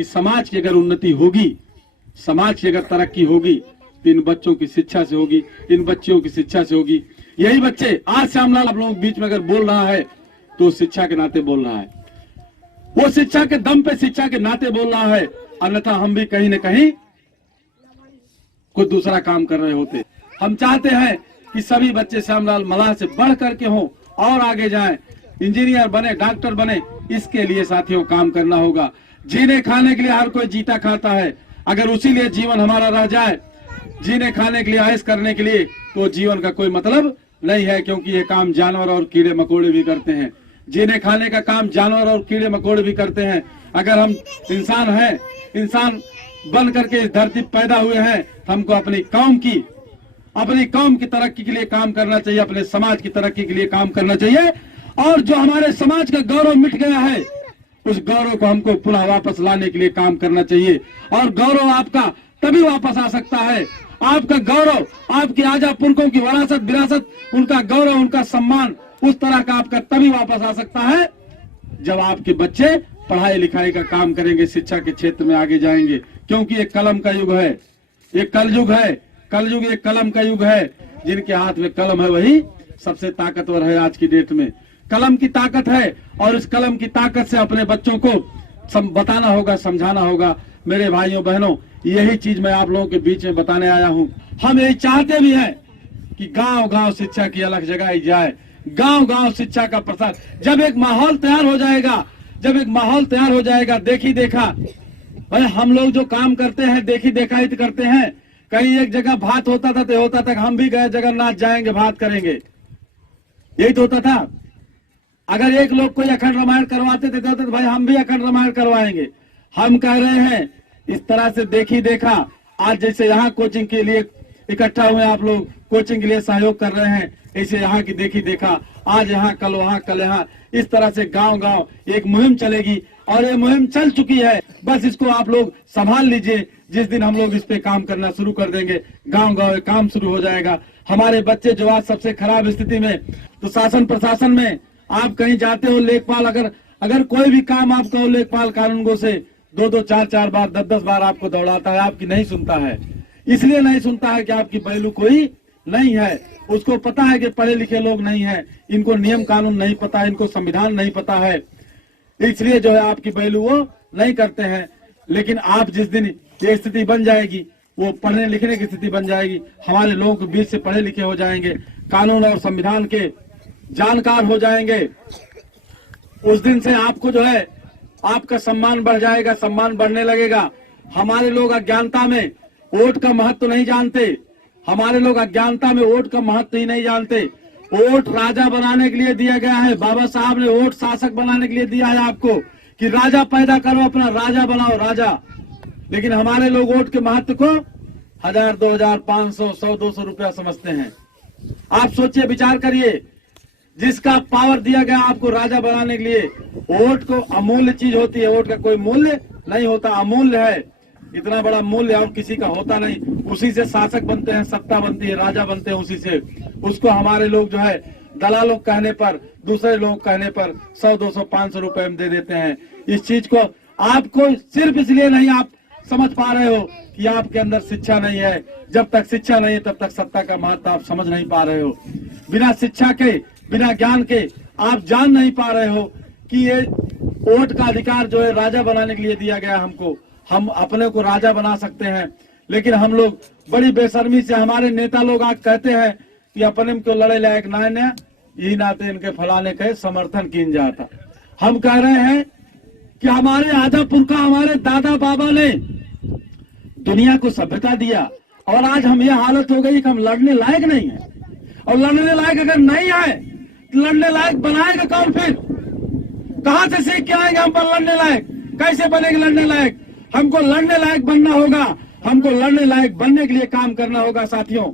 कि समाज की अगर उन्नति होगी, समाज की अगर तरक्की होगी तो इन बच्चों की शिक्षा से होगी, इन बच्चियों की शिक्षा से होगी। यही बच्चे आज श्यामलाल आप लोगों के बीच में अगर बोल रहा है तो शिक्षा के नाते बोल रहा है, वो शिक्षा के दम पे, शिक्षा के नाते बोल रहा है, अन्यथा हम भी कहीं न कहीं कुछ दूसरा काम कर रहे होते। हम चाहते हैं कि सभी बच्चे श्यामलाल मलाह से बढ़ करके हों और आगे जाएं, इंजीनियर बने, डॉक्टर बने। इसके लिए साथियों काम करना होगा। जीने खाने के लिए हर कोई जीता खाता है, अगर उसी लिए जीवन हमारा रह जाए, जीने खाने के लिए, ऐश करने के लिए, तो जीवन का कोई मतलब नहीं है, क्योंकि ये काम जानवर और कीड़े मकोड़े भी करते हैं। जीने खाने का काम जानवर और कीड़े मकोड़े भी करते हैं। अगर हम इंसान हैं, इंसान बन करके इस धरती पैदा हुए हैं, हमको अपनी कौम की तरक्की के लिए काम करना चाहिए, अपने समाज की तरक्की के लिए काम करना चाहिए। और जो हमारे समाज का गौरव मिट गया है, उस गौरव को हमको पुनः वापस लाने के लिए काम करना चाहिए। और गौरव आपका तभी वापस आ सकता है, आपका गौरव, आपके आजा पुरखों की विरासत, उनका गौरव, उनका सम्मान उस तरह का आपका तभी वापस आ सकता है जब आपके बच्चे पढ़ाई लिखाई का काम करेंगे, शिक्षा के क्षेत्र में आगे जाएंगे। क्योंकि ये कलम का युग है, ये कलयुग है, कलयुग एक कलम का युग है। जिनके हाथ में कलम है वही सबसे ताकतवर है आज की डेट में। कलम की ताकत है और इस कलम की ताकत से अपने बच्चों को बताना होगा, समझाना होगा। मेरे भाइयों बहनों, यही चीज मैं आप लोगों के बीच में बताने आया हूँ। हम यही चाहते भी हैं कि गांव गांव शिक्षा की अलग जगाई जाए, गांव गांव शिक्षा का प्रसार। जब एक माहौल तैयार हो जाएगा, देखी देखा, भाई हम लोग जो काम करते हैं देखी देखा ही करते हैं। कहीं एक जगह भात होता था तो होता था हम भी गए जगन्नाथ जाएंगे, भात करेंगे, यही तो होता था। अगर एक लोग कोई अखंड रामायण करवाते थे तो भाई हम भी अखंड रामायण करवाएंगे। हम कह रहे हैं इस तरह से देखी देखा। आज जैसे यहाँ कोचिंग के लिए इकट्ठा हुए आप लोग, कोचिंग के लिए सहयोग कर रहे हैं, ऐसे यहाँ की देखी देखा, आज यहाँ कल वहाँ, कल यहाँ, इस तरह से गांव गांव एक मुहिम चलेगी। और ये मुहिम चल चुकी है, बस इसको आप लोग संभाल लीजिए। जिस दिन हम लोग इस पे काम करना शुरू कर देंगे, गांव गांव काम शुरू हो जाएगा। हमारे बच्चे जो आज सबसे खराब स्थिति में, तो शासन प्रशासन में आप कहीं जाते हो, लेखपाल अगर कोई भी काम आप कहो, लेखपाल कानूनगो से 2-2, 4-4 बार, 10-10 बार आपको दौड़ाता है, आपकी नहीं सुनता है। इसलिए नहीं सुनता है कि आपकी पहलू कोई नहीं है, उसको पता है कि पढ़े लिखे लोग नहीं है, इनको नियम कानून नहीं पता, इनको संविधान नहीं पता है, इसलिए जो है आपकी पहलू वो नहीं करते हैं। लेकिन आप जिस दिन ये स्थिति बन जाएगी, वो पढ़ने लिखने की स्थिति बन जाएगी, हमारे लोगों के बीच से पढ़े लिखे हो जाएंगे, कानून और संविधान के जानकार हो जाएंगे, उस दिन से आपको जो है आपका सम्मान बढ़ जाएगा, सम्मान बढ़ने लगेगा। हमारे लोग अज्ञानता में वोट का महत्व नहीं जानते, हमारे लोग अज्ञानता में वोट का महत्व ही नहीं जानते। वोट राजा बनाने के लिए दिया गया है, बाबा साहब ने वोट शासक बनाने के लिए दिया है आपको, कि राजा पैदा करो, अपना राजा बनाओ, राजा। लेकिन हमारे लोग वोट के महत्व को 1000, 2000, 500, 100, 200 रुपया समझते हैं। आप सोचिए, विचार करिए, जिसका पावर दिया गया आपको राजा बनाने के लिए, वोट को अमूल्य चीज होती है, वोट का कोई मूल्य नहीं होता, अमूल्य है। इतना बड़ा मूल्य और किसी का होता नहीं, उसी से शासक बनते हैं, सत्ता बनती है, राजा बनते हैं उसी से। उसको हमारे लोग जो है दलालों कहने पर, दूसरे लोग कहने पर 100, 200, 500 रुपए में दे देते हैं। इस चीज को आपको सिर्फ इसलिए नहीं आप समझ पा रहे हो कि आपके अंदर शिक्षा नहीं है। जब तक शिक्षा नहीं है तब तक सत्ता का महत्व आप समझ नहीं पा रहे हो। बिना शिक्षा के, बिना ज्ञान के आप जान नहीं पा रहे हो कि ये वोट का अधिकार जो है राजा बनाने के लिए दिया गया हमको, हम अपने को राजा बना सकते हैं। लेकिन हम लोग बड़ी बेशर्मी से, हमारे नेता लोग आज कहते हैं कि अपने में क्यों लड़े लायक ना है, यही नाते इनके फलाने के समर्थन किन जाता। हम कह रहे हैं कि हमारे आजा पुरखा, हमारे दादा बाबा ने दुनिया को सभ्यता दिया, और आज हम ये हालत हो गई कि हम लड़ने लायक नहीं है। और लड़ने लायक अगर नहीं है, लड़ने लायक बनाएगा कौन फिर? कहां से सीख के आएंगे हम पर लड़ने लायक? कैसे बनेंगे लड़ने लायक? हमको लड़ने लायक बनना होगा, हमको लड़ने लायक बनने के लिए काम करना होगा साथियों।